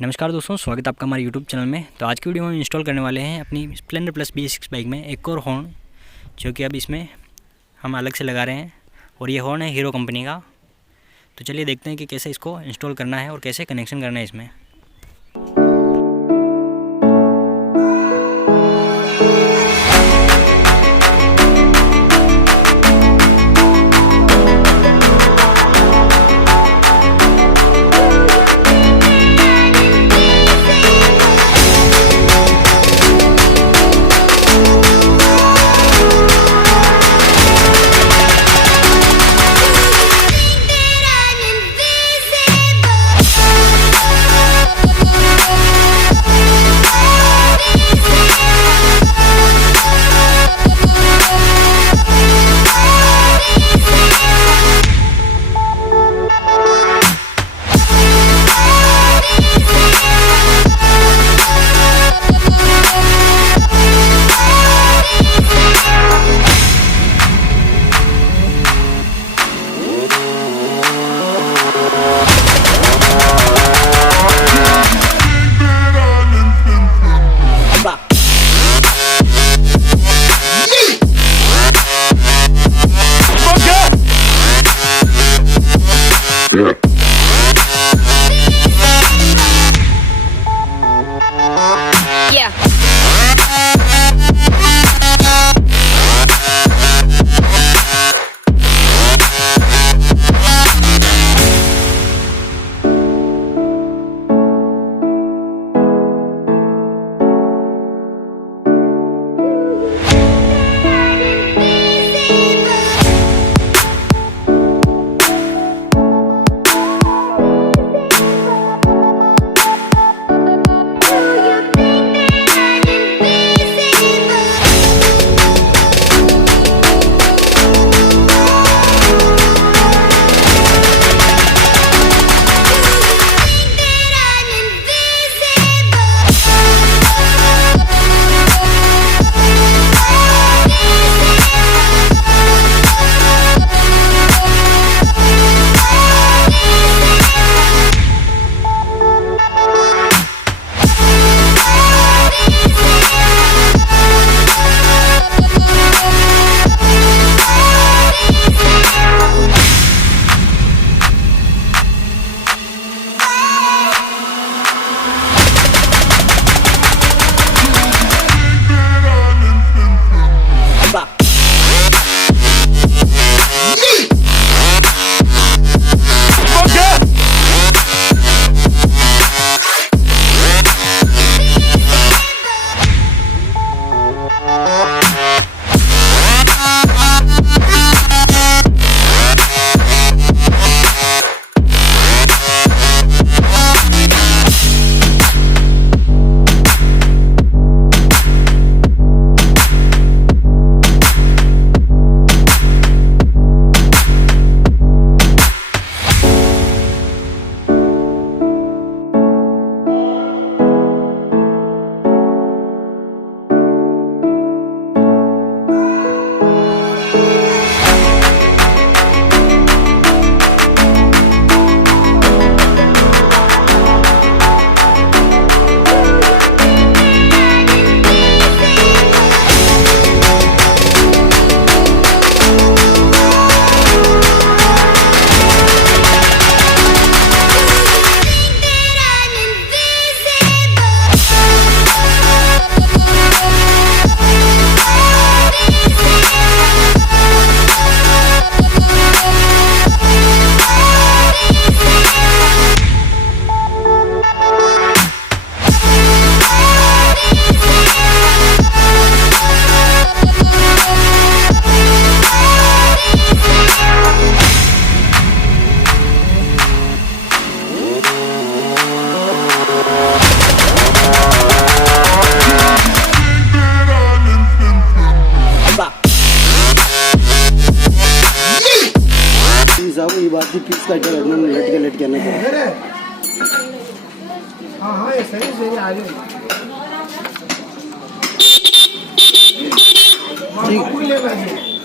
नमस्कार दोस्तों, स्वागत है आपका हमारे यूट्यूब चैनल में। तो आज की वीडियो में हम इंस्टॉल करने वाले हैं अपनी स्प्लेंडर प्लस bs6 बाइक में एक और हॉर्न, जो कि अब इसमें हम अलग से लगा रहे हैं। और ये हॉर्न है हीरो कंपनी का। तो चलिए देखते हैं कि कैसे इसको इंस्टॉल करना है और कैसे कनेक्शन करना है इसमें। ये बात की किस का लट के ना हाँ ये सही आ गए ठीक।